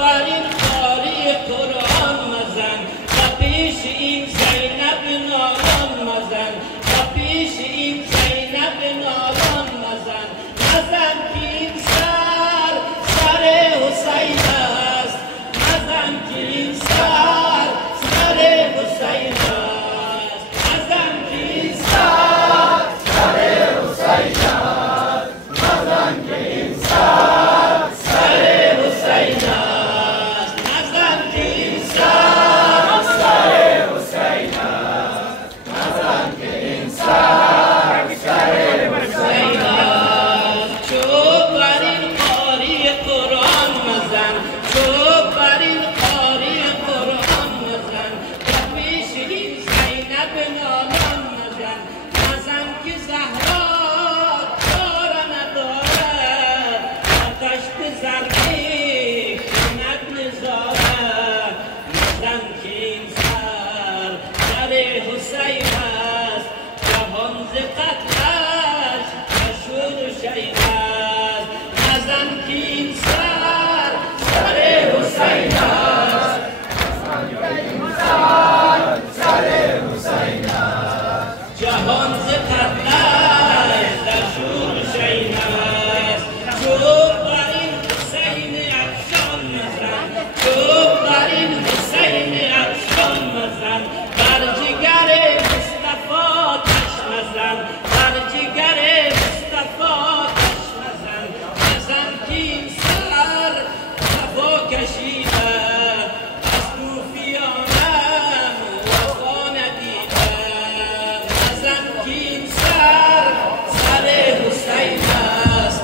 بر این قاری قرآن مزن و پیش این زینب نالان مزن و پیش این زینب نالان مزن مزن که این سر حسین است مزن که این سر حسین است مزن که این سر حسین است مزن که این سر حسین است مزن که این سر حسین است مزن که این سر حسین است چوب بر این قاری قرآن مزن چوب بر این قاری قرآن مزن و پیش این زینب نالان مزن مزن که زهرا کار ندارد آتش زرقی کند نزارد مزن که این سر حسین است جهان ز قتلش مشهور و شیخ است مزن که این سر حسین است مزن که این سر حسین است جهان ز قتلش مشهور و شیخ است چوب بر این حسین افشان مزن چوب بر این حسین افشان مزن بر جگر مصطفی آتش مزن بر جگر مصطفی آتش مزن مزن که این سر صفا کشیده از کوفیانم وفا ندیده مزن که این سر حسین است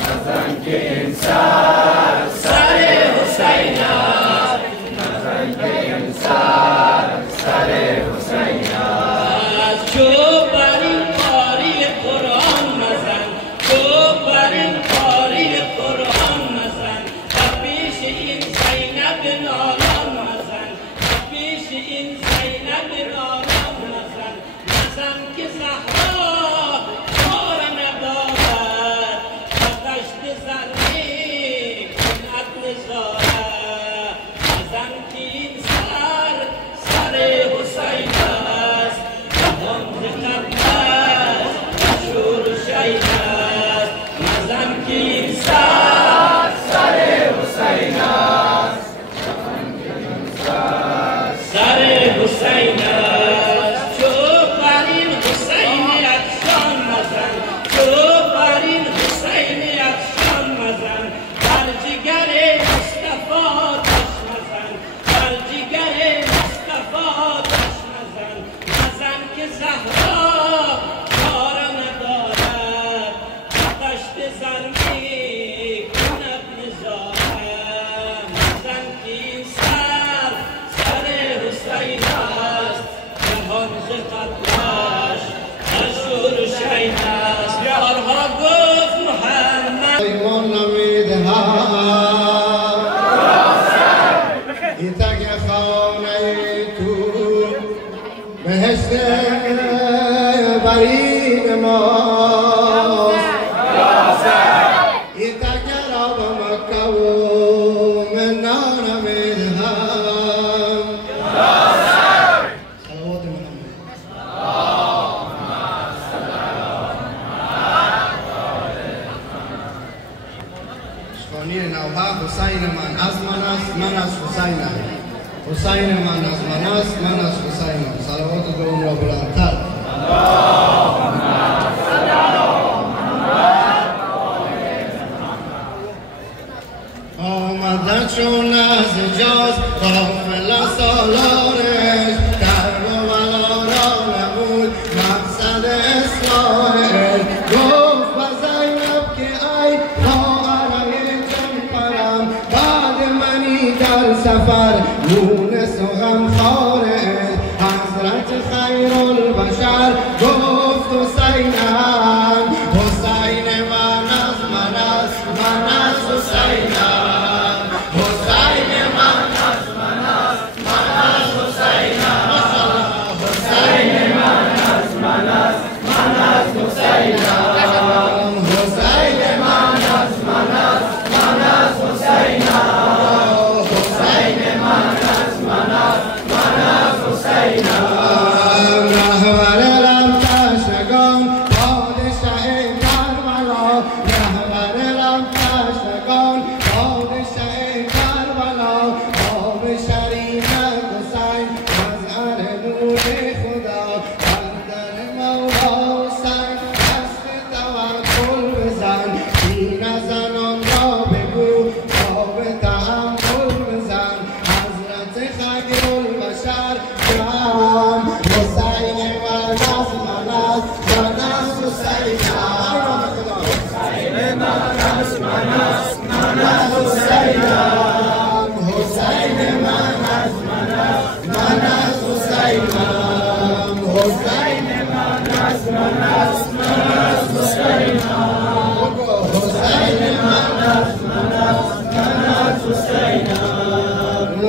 مزن که این سر حسین است مزن که این سر حسین است چوب بر این قاری قرآن مزن چوب بر این قاری قرآن مزن و پیش این زینب نالان مزن و پیش این زینب نالان مزن مزن که زهرا کار ندارد آتش زرقی کند نزارد مزن که این سر حسین است جهان ز قتلش مشهور و شیخ است مزن که این سر حسین است مزن که این سر حسین است چوب بر این حسین افشان مزن چوب بر این حسین افشان مزن بر جگر مصطفی آتش مزن بر جگر مصطفی آتش مزن مزن که زهرا کار ندارد آتش زرقی کند نزارد مزن که این سر حسین است جهان ز قتلش مشهور و شیخ است یارها گفت محمد ایمان نمیدهم ایتا که خانه تو بهشت برین ماست ایتا که را به مکه و منا نمیدهم صلوات من شخانی نوها حسین من از من است من از حسینم حسین من از من است من از حسینم صلوات به اون را بلندتر آمده چون از حجاز قافله سالارش درد و بلا را نمود مقصد اصلاحش گفت به زینب که ای خواهرای جان بعد منی در سفر مونس و غمخواره حضرت خیر البشر گفت حسینم حسین من از من است من از حسینم حسین من از من است من از حسینم حسین من از من است من از حسینم حسین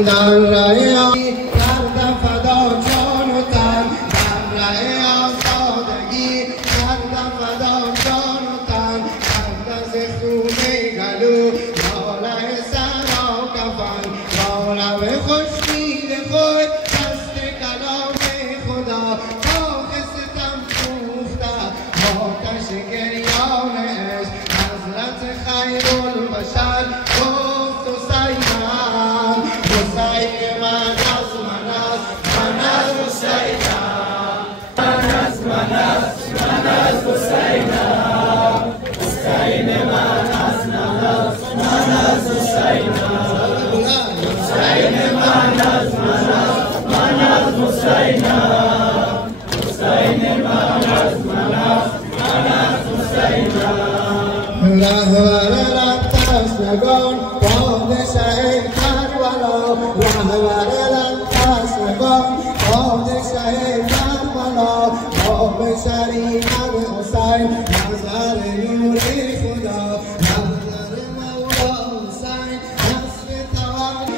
در رای کردم فدا جان و تن، در رای آزادگی کردم فدا جان و تن، کرد از خونه گلو لاله سر و کفن، با لب خشکید خود دست کلام خدا، خاک ستم سوخته آتش گریان عشق، حضرت خیرالبشر گفت حسینم، حسین من از من است، من از حسینم، من از من است، من از حسینم، حسین من از من است، من از حسینم، حسین من از من است، من از حسینم، حسین من از من است، من از حسینم. رهبر لب‌تشنگان پادشه کربلا، رهبر لب‌تشنگان پادشه کربلا، باب شریعت حسین نظر نور خدا، نظر مولا حسین نصف توان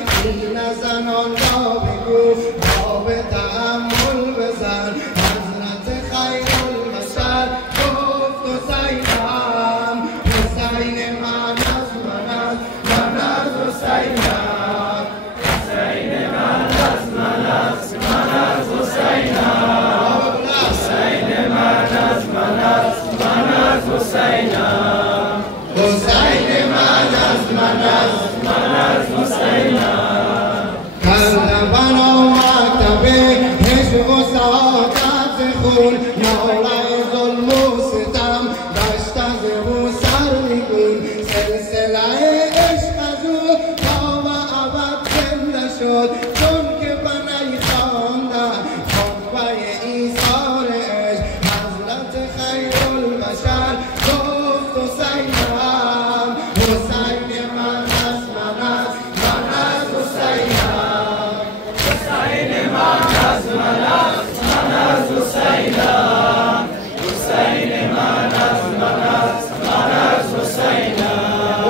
زنان را بگو، باب تأمل بزن، حضرت خیرالبشر گفت حسینم، حسین من از من است، من از حسینم، حسین من از من است، من از حسینم، حسین من از من است، من از حسینم، حسین من از من است، من از حسینم. کردم بنا مکتبه عشق و سعادت خون، ناله ظلم و ستم دشت از او سر میگون، سلسله عشق از او تا و ابد زنده شد، چون که بنی خواندن خطبه ایثار عشق، حضرت خیرالبشر گفت حسینم، حسین من از من است، من از حسینم، حسین من از من است، من از حسینم، حسین من از من است، من از حسینم،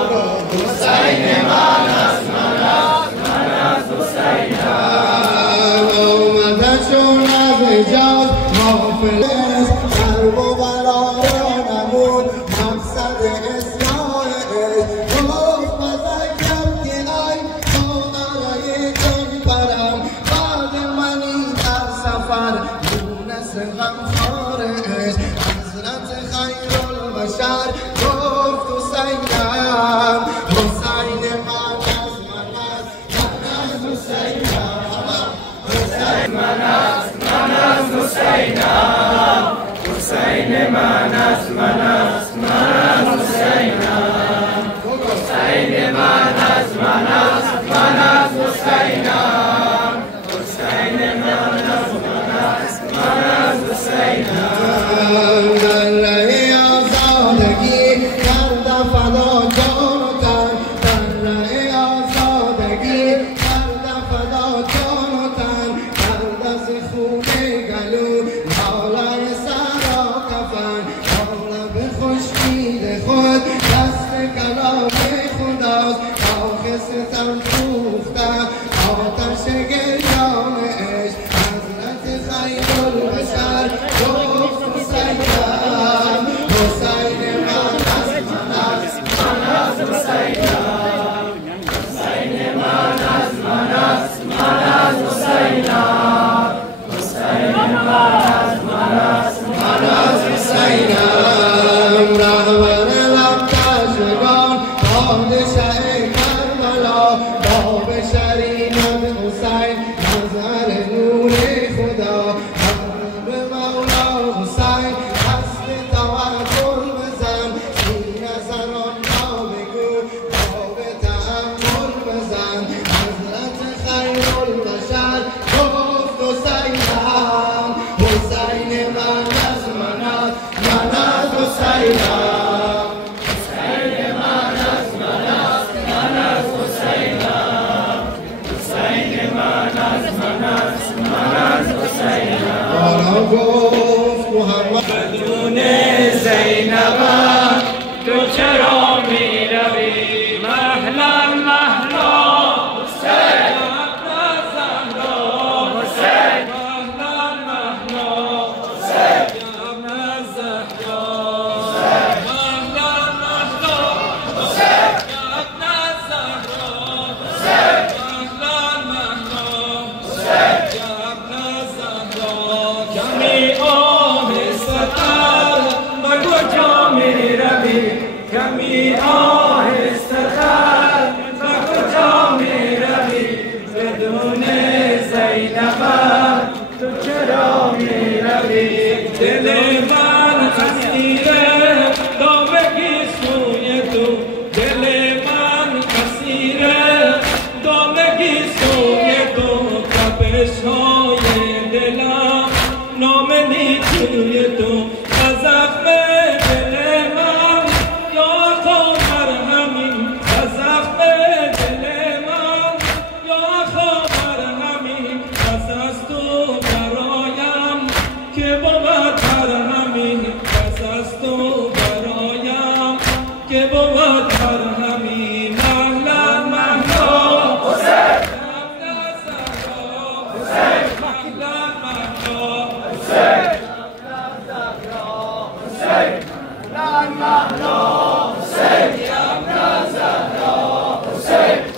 حسین من از من است، من از حسینم. آمده چون از حجاز حافظ درب و قرار نمود، مقصد اصلاح عشق گفت بزرگم که ای خواهرای جان برم، بعد منی در سفر یونس غمخوار عشق، حضرت خیرالبشر گفت حسینم، حسین من از من است، من از حسینم، حسین من است، من از حسینم، حسین من از من است، من از حسینم، حسین من از من است، من از حسینم، حسین من از من است، من از حسینم. در رای آزادگی کردم فدا جان و تن، در رای آزادگی کردم فدا جان و تن، کرد از خونه گلو لاله سر و کفن، با لب خوش که بود هر همی مهلا مهلا حسین حسین مهلا مهلا حسین حسین مهلا حسین مهلا حسین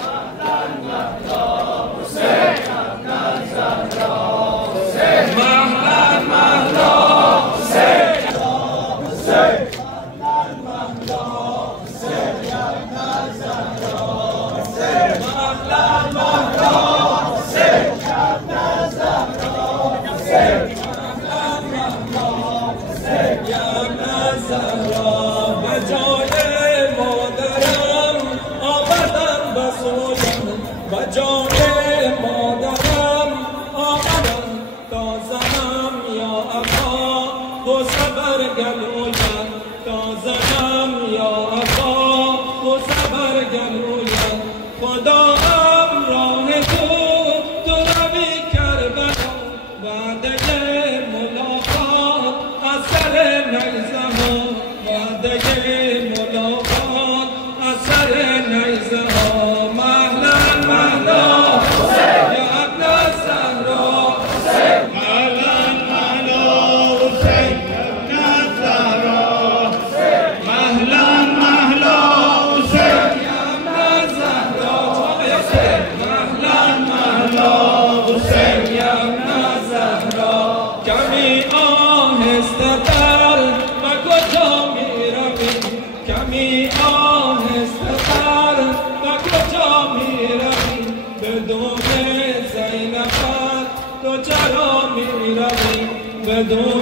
بدون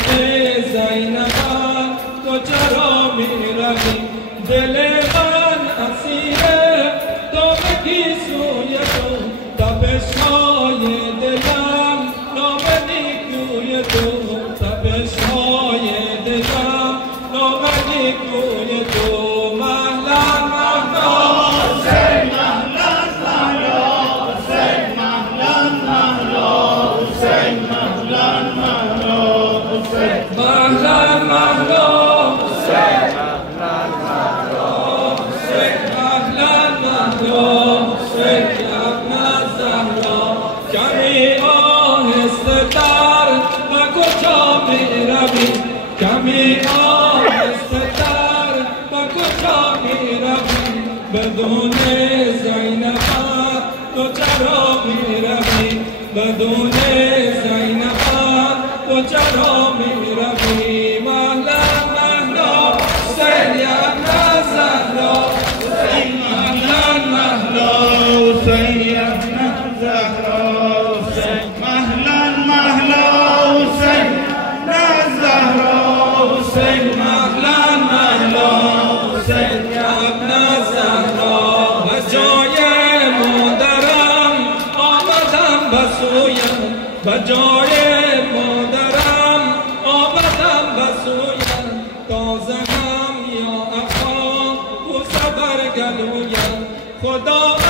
زینب تو چرا می‌روی دل من اسیر تو بگی سوی تو تپش‌های دلم نام نیکوی تو تپش‌های دلم نام نیکوی تو مهلا مهلا حسین مهلا مهلا حسین مهلا مهلا حسین مهلا مهلا مهلا مهلا حسین مهلا مهلا حسین مهلا مهلا حسین ابن زهرا کمی آهسته تر و کجا می‌روی کمی آهسته تر و کجا می‌روی بدون زینب تو چرا می‌روی بدون زینب تو چرا می‌روی مهلا مهلا حسین ابن زهرا حسین مهلا مهلا حسین ابن زهرا حسین مهلا مهلا حسین ابن زهرا حسین مهلا مهلا حسین ابن زهرا به جای مادرم آمدم به سویم به جای مادرم آمدم به سویم تازه هم یا اخا بوسه بر گلویم خدا